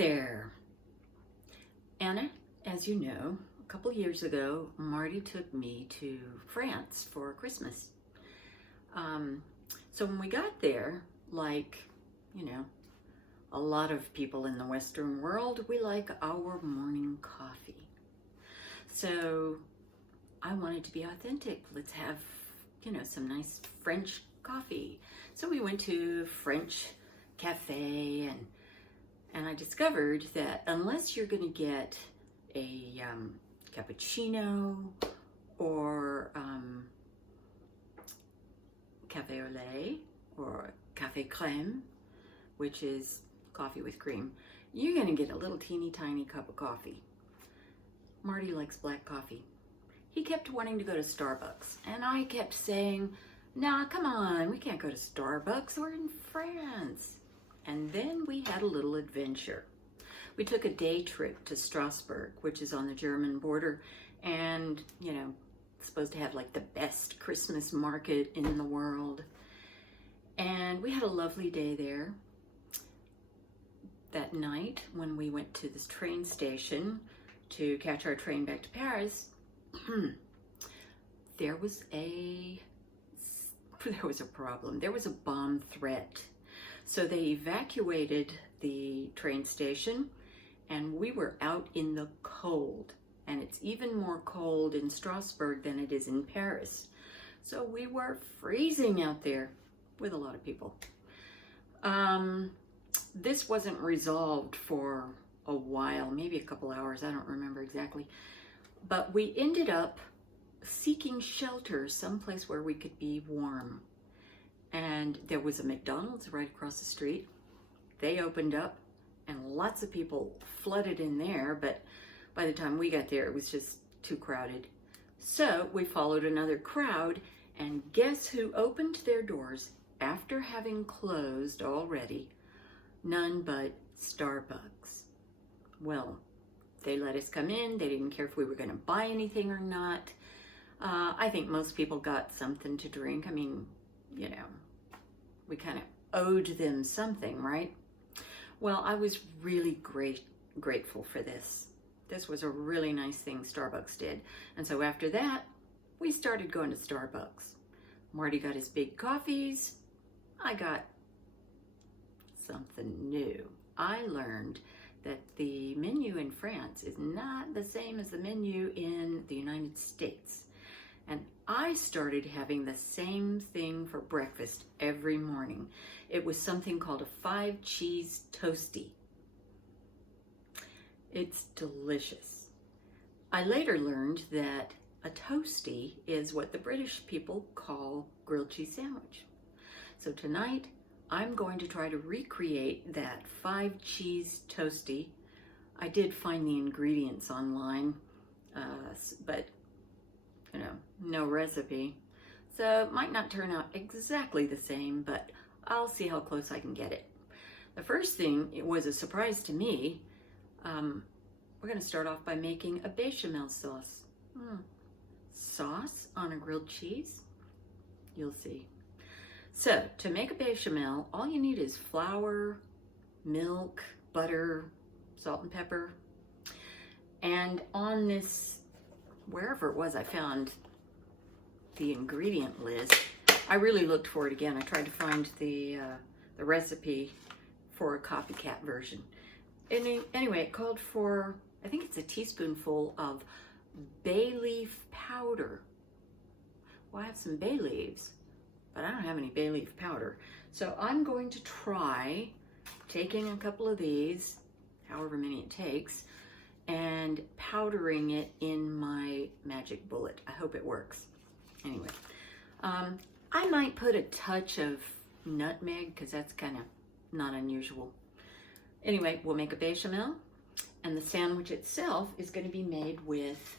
there. Anna, as you know, a couple years ago, Marty took me to France for Christmas. So when we got there, like, you know, a lot of people in the Western world, we like our morning coffee. So I wanted to be authentic. Let's have, you know, some nice French coffee. So we went to French cafe, and I discovered that unless you're going to get a cappuccino or café au lait or café crème, which is coffee with cream, you're going to get a little teeny tiny cup of coffee. Marty likes black coffee. He kept wanting to go to Starbucks, and I kept saying, nah, come on, we can't go to Starbucks, we're in France. And then we had a little adventure. We took a day trip to Strasbourg, which is on the German border, and, you know, it's supposed to have like the best Christmas market in the world. And we had a lovely day there. That night, when we went to this train station to catch our train back to Paris, there was a problem. There was a bomb threat. So they evacuated the train station, and we were out in the cold. And it's even more cold in Strasbourg than it is in Paris. So we were freezing out there with a lot of people. This wasn't resolved for a while, maybe a couple hours, I don't remember exactly. But we ended up seeking shelter someplace where we could be warm. And there was a McDonald's right across the street. They opened up, and lots of people flooded in there, but by the time we got there, it was just too crowded. So we followed another crowd, and guess who opened their doors after having closed already? None but Starbucks. Well, they let us come in. They didn't care if we were going to buy anything or not. I think most people got something to drink. I mean, you know, we kind of owed them something, right? Well, I was really grateful for this. This was a really nice thing Starbucks did. And so after that, we started going to Starbucks. Marty got his big coffees. I got something new. I learned that the menu in France is not the same as the menu in the United States. And I started having the same thing for breakfast every morning. It was something called a 5-cheese toastie. It's delicious. I later learned that a toastie is what the British people call grilled cheese sandwich. So tonight, I'm going to try to recreate that 5-cheese toastie. I did find the ingredients online, but, you know, no recipe. So it might not turn out exactly the same, but I'll see how close I can get it. The first thing, it was a surprise to me. We're going to start off by making a Béchamel sauce. Sauce on a grilled cheese? You'll see. So, to make a Béchamel, all you need is flour, milk, butter, salt and pepper. And on this, wherever it was, I found the ingredient list. I really looked for it again. I tried to find the recipe for a copycat version. Anyway, it called for, I think it's a teaspoonful of bay leaf powder. Well, I have some bay leaves, but I don't have any bay leaf powder. So I'm going to try taking a couple of these, however many it takes, and powdering it in my magic bullet. I hope it works. Anyway, I might put a touch of nutmeg because that's kind of not unusual. Anyway, we'll make a Béchamel, and the sandwich itself is going to be made with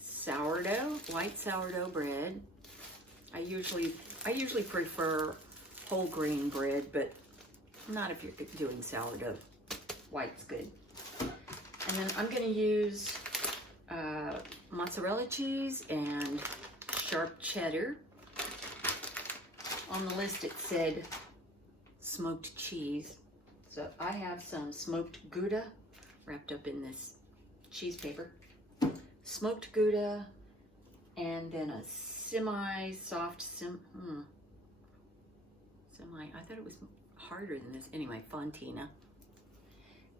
sourdough, white sourdough bread. I usually prefer whole grain bread, but not if you're doing sourdough. White's good. And then I'm going to use mozzarella cheese and sharp cheddar. On the list it said smoked cheese, So I have some smoked Gouda wrapped up in this cheese paper. Smoked Gouda, and then a semi-soft, I thought it was harder than this. Anyway, Fontina.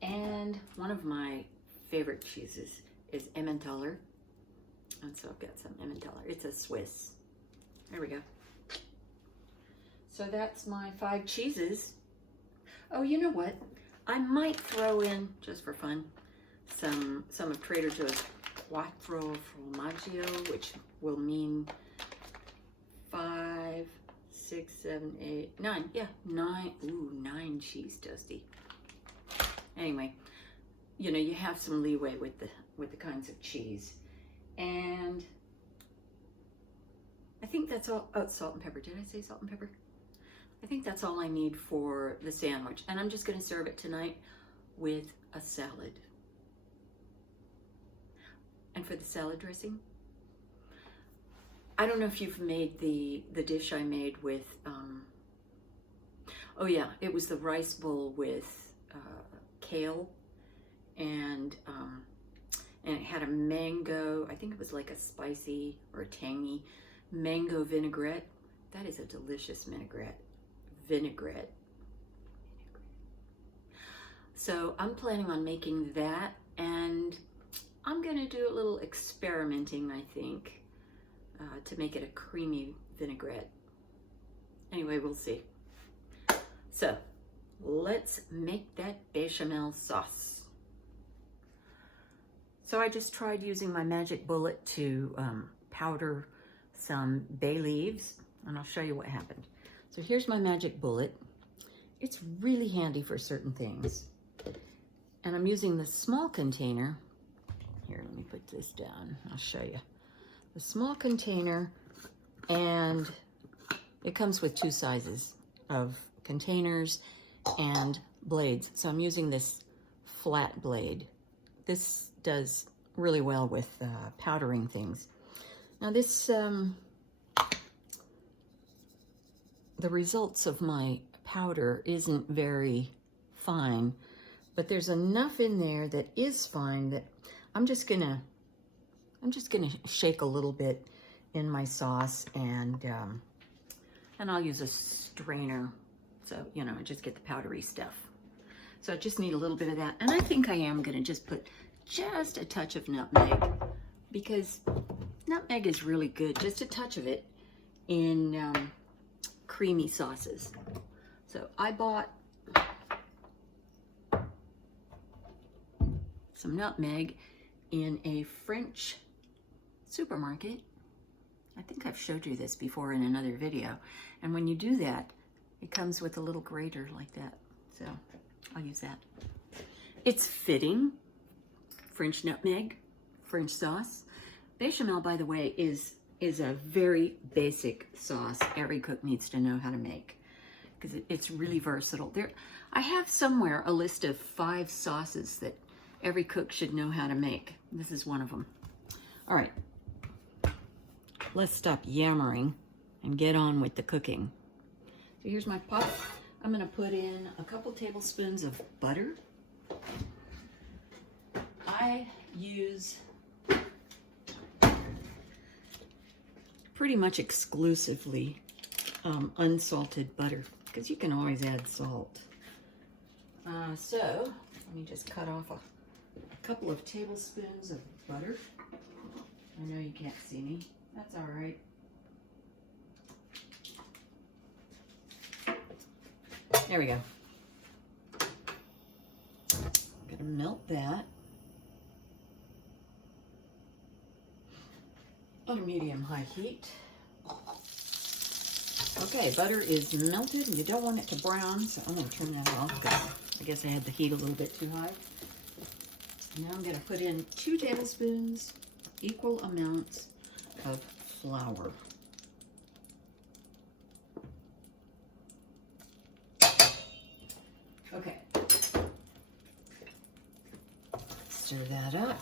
And one of my favorite cheeses is Emmentaler. And so I've got some Emmentaler. It's a Swiss. There we go. So that's my 5 cheeses. Oh, you know what? I might throw in, just for fun, some of Trader Joe's Quattro Formaggio, which will mean 5, 6, 7, 8, 9. Yeah, 9. Ooh, 9 cheese toasty. Anyway, you know, you have some leeway with the kinds of cheese. And I think that's all. Oh, salt and pepper. Did I say salt and pepper? I think that's all I need for the sandwich. And I'm just going to serve it tonight with a salad. And for the salad dressing, I don't know if you've made the dish I made with, oh yeah, it was the rice bowl with kale, and it had a mango, I think it was like a spicy or a tangy mango vinaigrette. That is a delicious vinaigrette. So I'm planning on making that, and I'm gonna do a little experimenting, I think, to make it a creamy vinaigrette. Anyway, we'll see. So let's make that bechamel sauce. So I just tried using my magic bullet to powder some bay leaves, and I'll show you what happened. So here's my magic bullet. It's really handy for certain things. And I'm using the small container. Here, let me put this down. I'll show you. The small container, and it comes with 2 sizes of containers and blades. So I'm using this flat blade. This does really well with powdering things. Now this, the results of my powder isn't very fine, but there's enough in there that is fine that I'm just gonna shake a little bit in my sauce, and I'll use a strainer, so you know, I just get the powdery stuff. So I just need a little bit of that, and I think I am gonna just put just a touch of nutmeg, because nutmeg is really good, just a touch of it in creamy sauces. So I bought some nutmeg in a French supermarket. I think I've showed you this before in another video. And when you do that, it comes with a little grater like that. So I'll use that. It's fitting. French nutmeg, French sauce. Bechamel, by the way, is a very basic sauce every cook needs to know how to make, because it's really versatile. I have somewhere a list of 5 sauces that every cook should know how to make. This is one of them. All right, let's stop yammering and get on with the cooking. So here's my pot. I'm gonna put in a couple tablespoons of butter. I use pretty much exclusively unsalted butter, because you can always add salt. So let me just cut off a couple of tablespoons of butter. I know you can't see me. That's all right. There we go. I'm gonna melt that on a medium-high heat. Okay, butter is melted, and you don't want it to brown, so I'm gonna turn that off, because I guess I had the heat a little bit too high. Now I'm gonna put in 2 tablespoons, equal amounts of flour. Okay. Stir that up.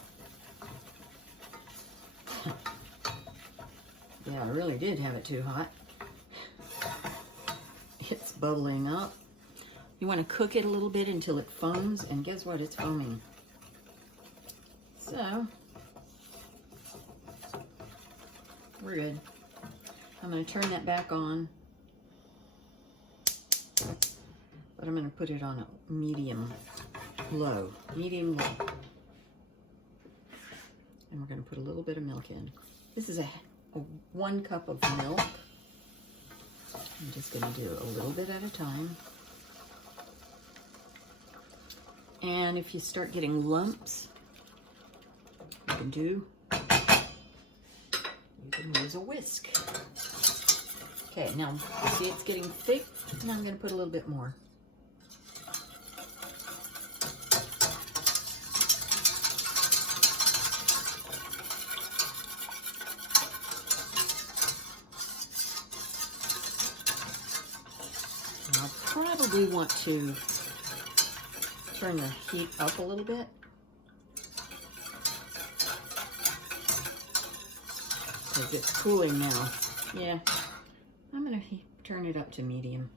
Yeah, I really did have it too hot. It's bubbling up. You want to cook it a little bit until it foams, and guess what? It's foaming. So, we're good. I'm going to turn that back on, but I'm going to put it on a medium low. And we're going to put a little bit of milk in. This is a 1 cup of milk. I'm just going to do a little bit at a time. And if you start getting lumps, you can use a whisk. Okay, now see it's getting thick, and I'm going to put a little bit more. And I'll probably want to turn the heat up a little bit. Because it's cooling now. Yeah, I'm going to turn it up to medium.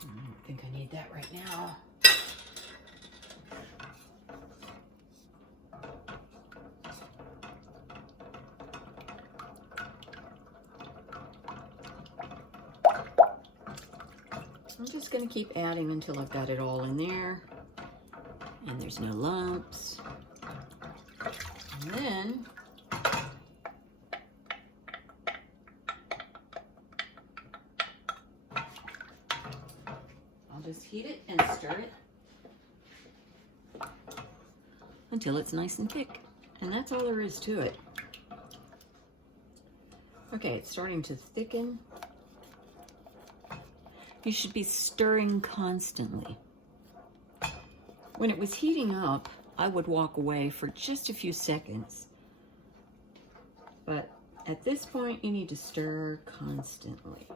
I don't think I need that right now. I'm just going to keep adding until I've got it all in there and there's no lumps. And then I'll just heat it and stir it until it's nice and thick. And that's all there is to it. Okay, it's starting to thicken. You should be stirring constantly. When it was heating up, I would walk away for just a few seconds. But at this point, you need to stir constantly.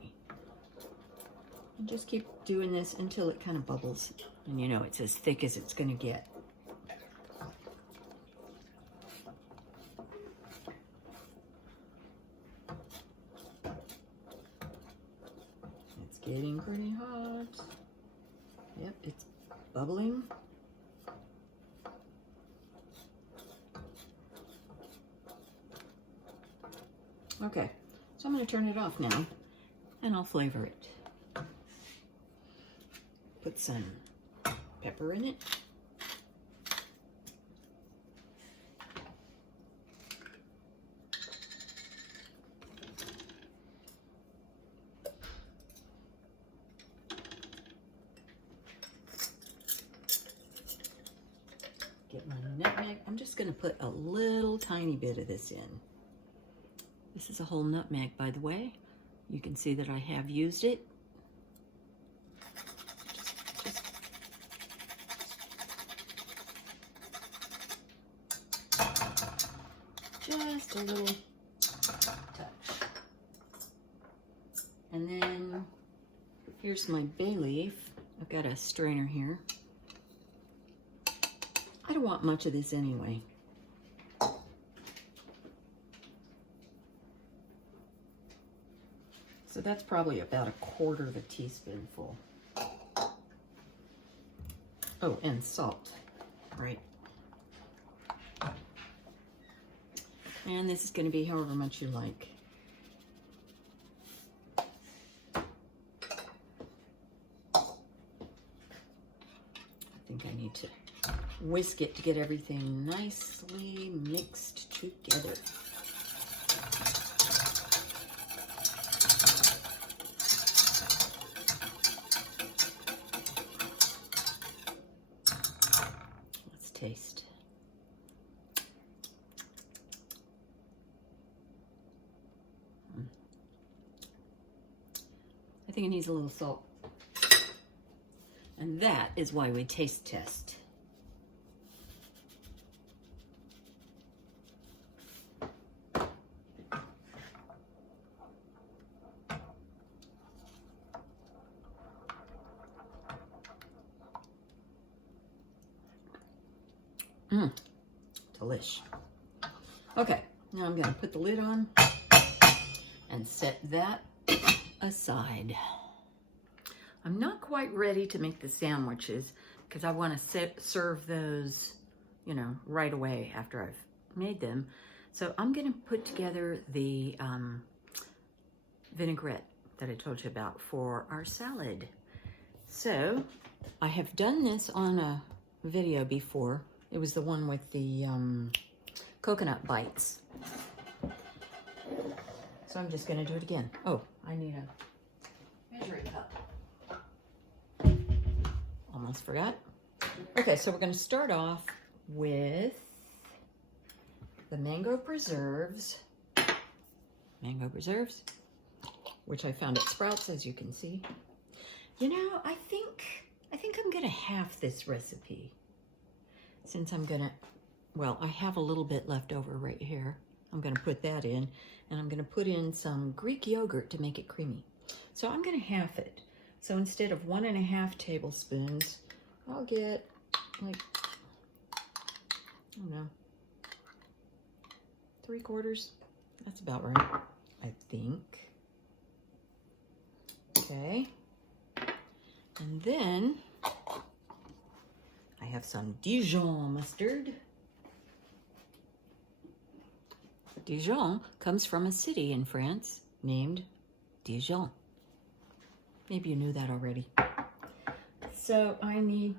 And just keep doing this until it kind of bubbles. And you know, it's as thick as it's going to get. Getting pretty hot. Yep, it's bubbling. Okay, so I'm going to turn it off now, and I'll flavor it. Put some pepper in it. Get my nutmeg. I'm just going to put a little tiny bit of this in. This is a whole nutmeg, by the way. You can see that I have used it. Just a little touch. And then here's my bay leaf. I've got a strainer here. I don't want much of this anyway. So that's probably about 1/4 of a teaspoonful. Oh, and salt, right? And this is going to be however much you like. I think I need to whisk it to get everything nicely mixed together. Let's taste. I think it needs a little salt. And that is why we taste test. Delish. Okay, Now I'm going to put the lid on and set that aside. I'm not quite ready to make the sandwiches because I want to serve those, you know, right away after I've made them. So I'm going to put together the vinaigrette that I told you about for our salad. So I have done this on a video before. It was the one with the coconut bites. So I'm just going to do it again. Oh, I need a measuring cup. Almost forgot. Okay, so we're going to start off with the mango preserves. Mango preserves, which I found at Sprouts, as you can see. You know, I think I'm going to half this recipe. Since I'm going to, well, I have a little bit left over right here. I'm going to put that in, and I'm going to put in some Greek yogurt to make it creamy. So I'm going to half it. So instead of 1.5 tablespoons, I'll get like, I don't know, 3/4. That's about right, I think. Okay. And then I have some Dijon mustard. Dijon comes from a city in France named Dijon. Maybe you knew that already. So I need,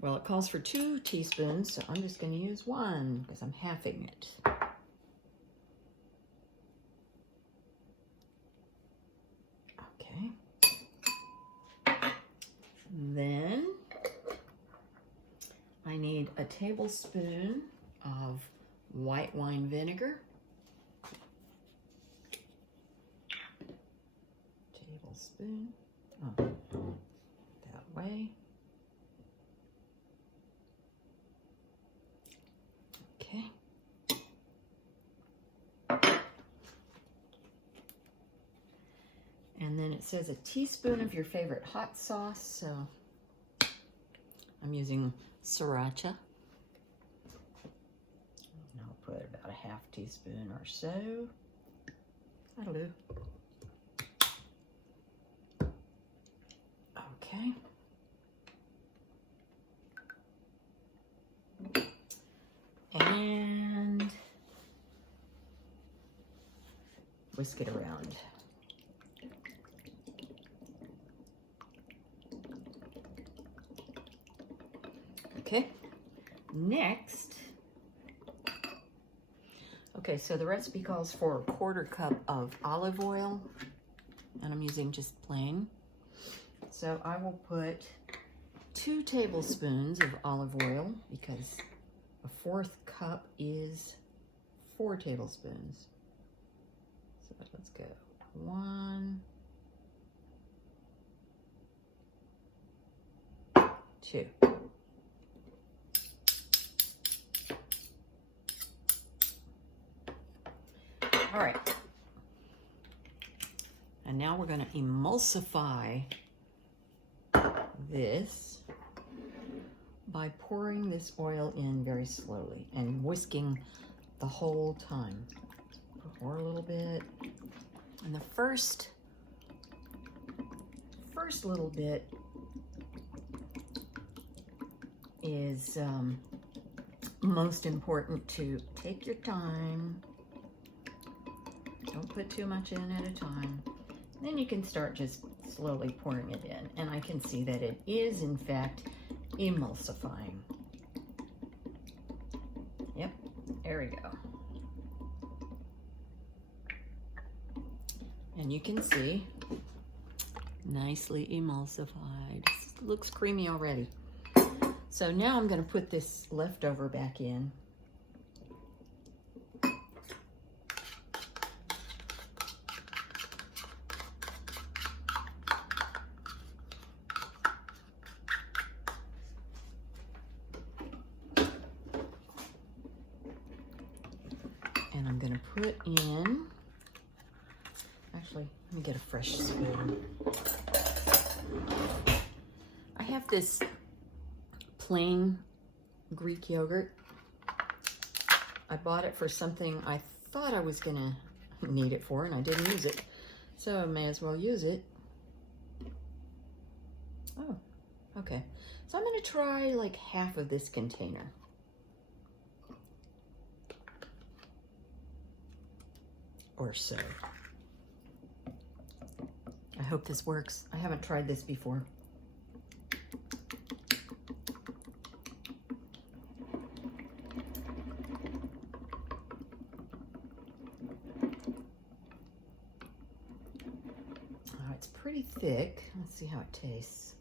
well, it calls for 2 teaspoons, so I'm just going to use 1 because I'm halving it. Okay. Then I need a tablespoon of white wine vinegar. Tablespoon. Oh, that way. Okay. And then it says a teaspoon of your favorite hot sauce, so I'm using sriracha. And I'll put about a 1/2 teaspoon or so. That'll do. Okay. And whisk it around. Okay, next, okay, so the recipe calls for a 1/4 cup of olive oil, and I'm using just plain. So I will put 2 tablespoons of olive oil because a 1/4 cup is 4 tablespoons. So let's go 1, 2. All right, and now we're going to emulsify this by pouring this oil in very slowly and whisking the whole time. Pour a little bit, and the first little bit is most important. To take your time. Don't put too much in at a time. Then you can start just slowly pouring it in. And I can see that it is, in fact, emulsifying. Yep, there we go. And you can see, nicely emulsified. It looks creamy already. So now I'm going to put this leftover back in. And I'm going to put in, actually, let me get a fresh spoon. I have this plain Greek yogurt, I bought it for something I thought I was gonna need it for, and I didn't use it. So I may as well use it. Oh, okay. So I'm gonna try like half of this container. Or so. I hope this works. I haven't tried this before. Oh, it's pretty thick. Let's see how it tastes.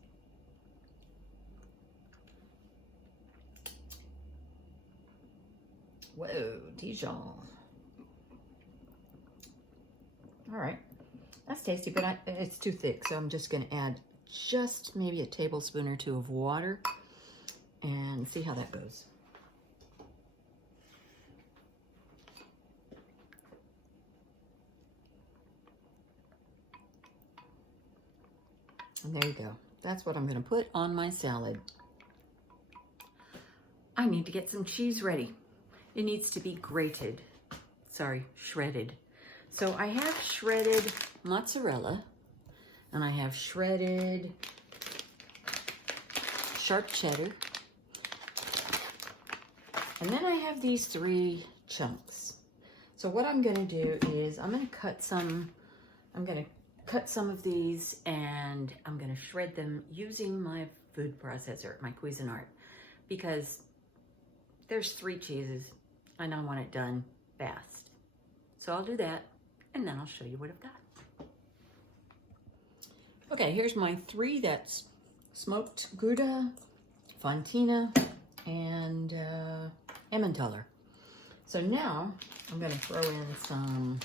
Whoa, Dijon. All right, that's tasty, but it's too thick, so I'm just gonna add just maybe a tablespoon or two of water and see how that goes. And there you go. That's what I'm gonna put on my salad. I need to get some cheese ready. It needs to be grated. Sorry, shredded. So I have shredded mozzarella, and I have shredded sharp cheddar. And then I have these 3 chunks. So what I'm gonna do is I'm gonna cut some of these, and I'm gonna shred them using my food processor, my Cuisinart, because there's 3 cheeses and I want it done fast. So I'll do that, and then I'll show you what I've got. Okay, here's my 3. That's smoked Gouda, Fontina, and Emmentaler. So now I'm gonna throw in some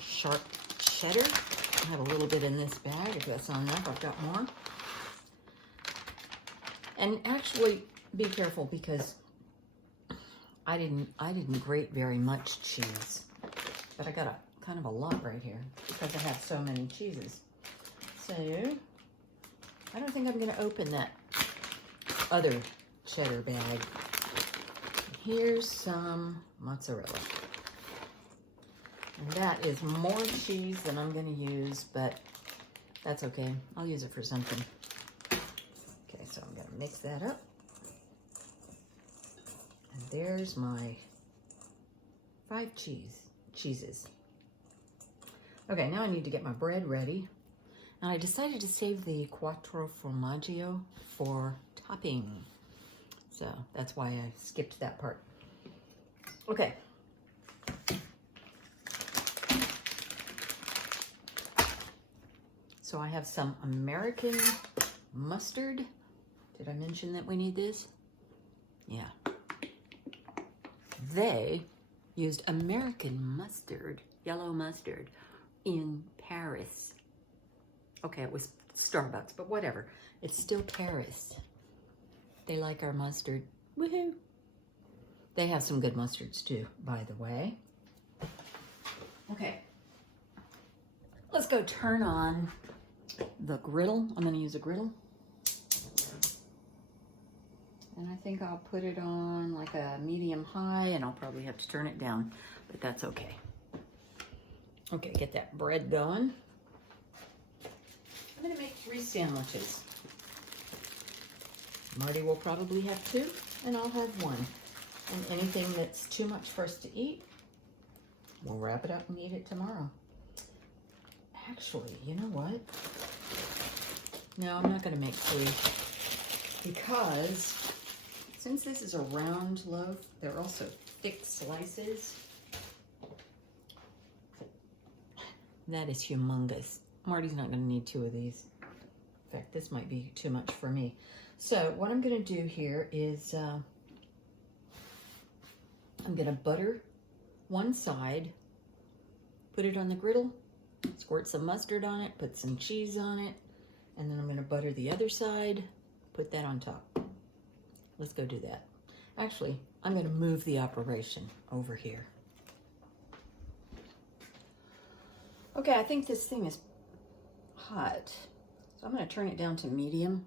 sharp cheddar. I have a little bit in this bag. If that's not enough, I've got more. And actually, be careful because I didn't grate very much cheese, but I got kind of a lot right here because I have so many cheeses. So I don't think I'm going to open that other cheddar bag. Here's some mozzarella. And that is more cheese than I'm going to use, but that's okay. I'll use it for something. Okay, so I'm going to mix that up. And there's my 5 cheeses. Okay, now I need to get my bread ready. And I decided to save the quattro formaggio for topping. So that's why I skipped that part. Okay. So I have some American mustard. Did I mention that we need this? Yeah. They used American mustard, yellow mustard, in Paris. Okay, it was Starbucks, but whatever. It's still Paris. They like our mustard. Woohoo! They have some good mustards too, by the way. Okay. Let's go turn on the griddle. I'm going to use a griddle. And I think I'll put it on like a medium high, and I'll probably have to turn it down, but that's okay. Okay, get that bread going. I'm going to make 3 sandwiches. Marty will probably have 2, and I'll have 1. And anything that's too much for us to eat, we'll wrap it up and eat it tomorrow. Actually, you know what? No, I'm not going to make 3 because since this is a round loaf, they're also thick slices. That is humongous. Marty's not going to need 2 of these. In fact, this might be too much for me. So what I'm going to do here is I'm going to butter one side, put it on the griddle, squirt some mustard on it, put some cheese on it, and then I'm going to butter the other side, put that on top. Let's go do that. Actually, I'm going to move the operation over here. Okay, I think this thing is hot. So I'm going to turn it down to medium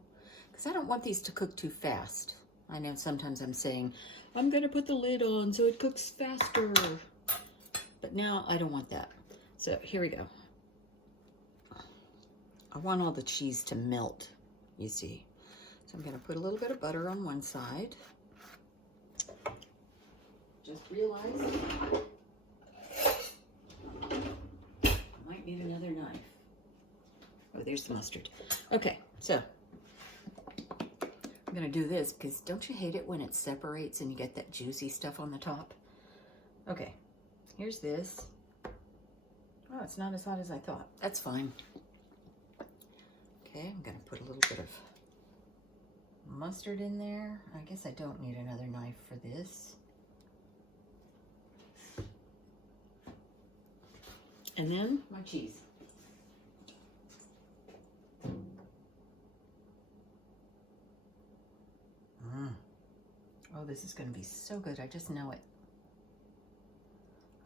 because I don't want these to cook too fast. I know sometimes I'm saying, I'm gonna put the lid on so it cooks faster. But now I don't want that. So here we go. I want all the cheese to melt, you see. So I'm gonna put a little bit of butter on one side. Just realized I might need another knife. Oh, there's the mustard. Okay, so I'm gonna do this because don't you hate it when it separates and you get that juicy stuff on the top? Okay, here's this. Oh, it's not as hot as I thought. That's fine. Okay, I'm gonna put a little bit of mustard in there. I guess I don't need another knife for this. And then my cheese. Oh, this is going to be so good. I just know it.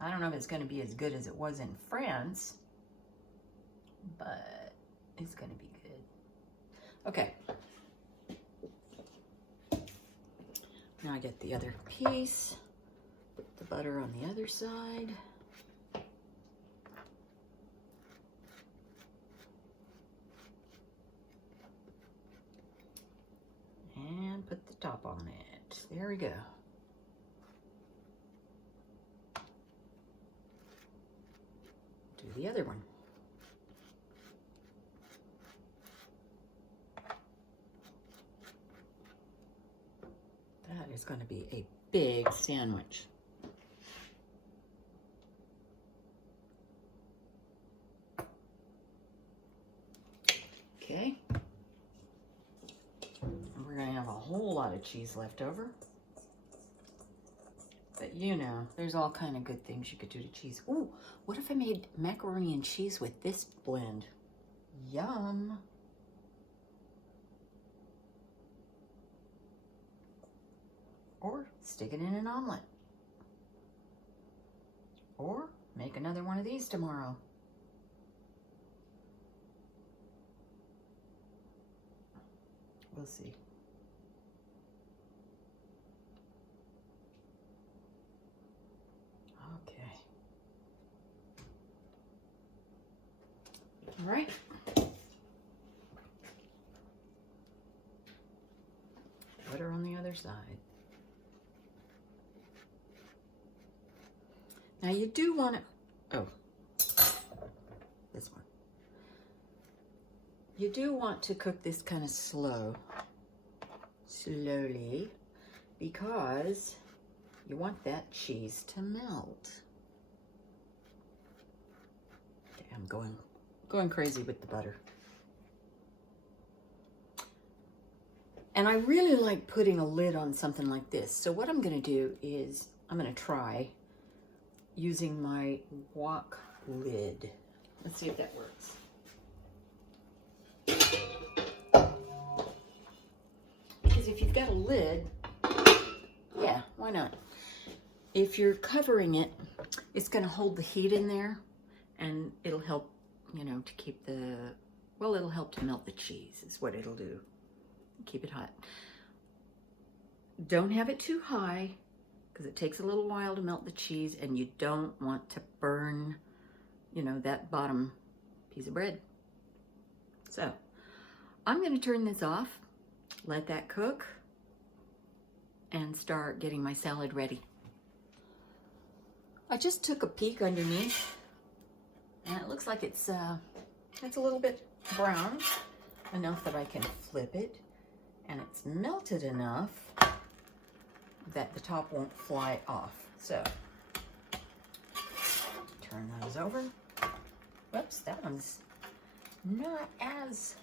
I don't know if it's going to be as good as it was in France, but it's going to be good. Okay. Now I get the other piece. Put the butter on the other side. And put the top on it. There we go. Do the other one. That is going to be a big sandwich. Okay. And we're going to have a whole lot of cheese left over. But you know, there's all kind of good things you could do to cheese. Ooh, what if I made macaroni and cheese with this blend? Yum. Or stick it in an omelet. Or make another one of these tomorrow. We'll see. Okay. All right. Butter on the other side. Now you do want to, oh, this one. You do want to cook this kind of slowly, because you want that cheese to melt. Okay, I'm going crazy with the butter. And I really like putting a lid on something like this. So what I'm gonna do is, I'm gonna try using my wok lid. Let's see if that works. Because if you've got a lid, yeah, why not? If you're covering it, it's gonna hold the heat in there and it'll help, you know, to keep the, well, it'll help to melt the cheese is what it'll do. Keep it hot. Don't have it too high because it takes a little while to melt the cheese and you don't want to burn, you know, that bottom piece of bread. So I'm going to turn this off, let that cook, and start getting my salad ready. I just took a peek underneath and it looks like it's a little bit brown, enough that I can flip it, and it's melted enough that the top won't fly off. So turn those over. Whoops, that one's not as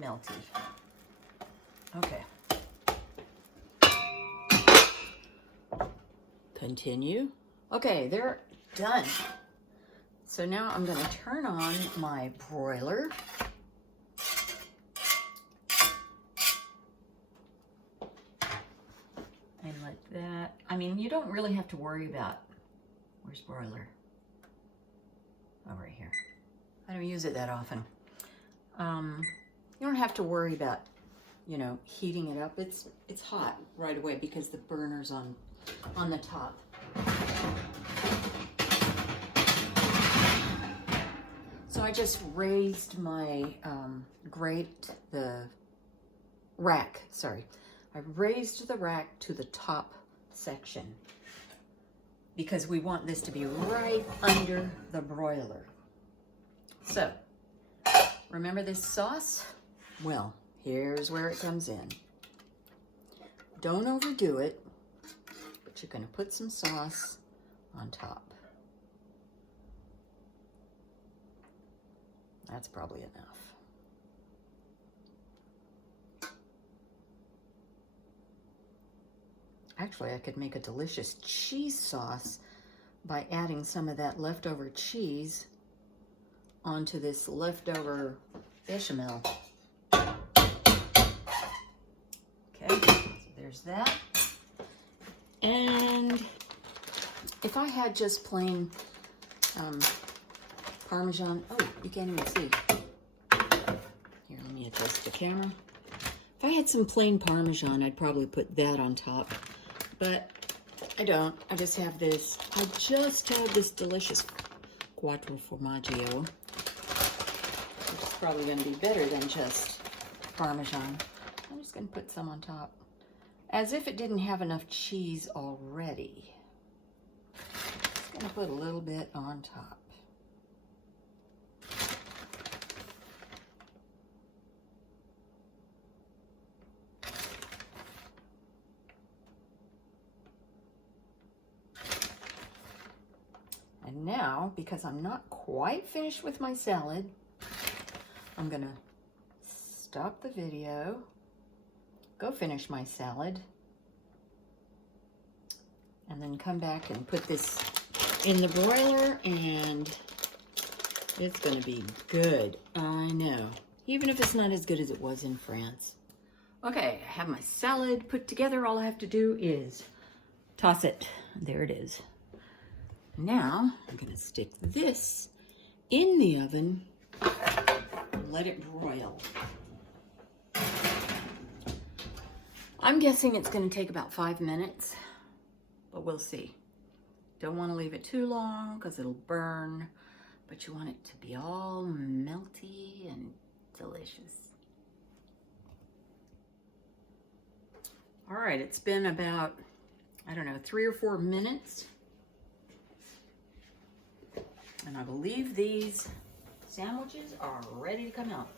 melty. Okay. Continue. Okay, they're done. So now I'm going to turn on my broiler. And like that. I mean, you don't really have to worry about, where's broiler? Oh, right here. I don't use it that often. You don't have to worry about you know, heating it up. It's hot right away because the burner's on the top. So I just raised my rack, sorry. I raised the rack to the top section because we want this to be right under the broiler. So, remember this sauce? Well, here's where it comes in. Don't overdo it, but you're going to put some sauce on top. That's probably enough. Actually, I could make a delicious cheese sauce by adding some of that leftover cheese onto this leftover bechamel. Okay, so there's that. And if I had just plain Parmesan, oh, you can't even see. Here, let me adjust the camera. If I had some plain Parmesan, I'd probably put that on top, but I don't. I just have this. I just have this delicious Quattro Formaggio, which is probably going to be better than just Parmesan. I'm just going to put some on top, as if it didn't have enough cheese already. Just going to put a little bit on top. And now, because I'm not quite finished with my salad, I'm gonna stop the video, go finish my salad, and then come back and put this in the broiler, and it's gonna be good. I know, even if it's not as good as it was in France. Okay, I have my salad put together. All I have to do is toss it. There it is. Now, I'm going to stick this in the oven and let it broil. I'm guessing it's going to take about 5 minutes, but we'll see. Don't want to leave it too long because it'll burn, but you want it to be all melty and delicious. All right, it's been about, I don't know, 3 or 4 minutes. And I believe these sandwiches are ready to come out.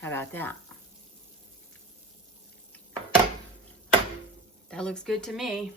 How about that? That looks good to me.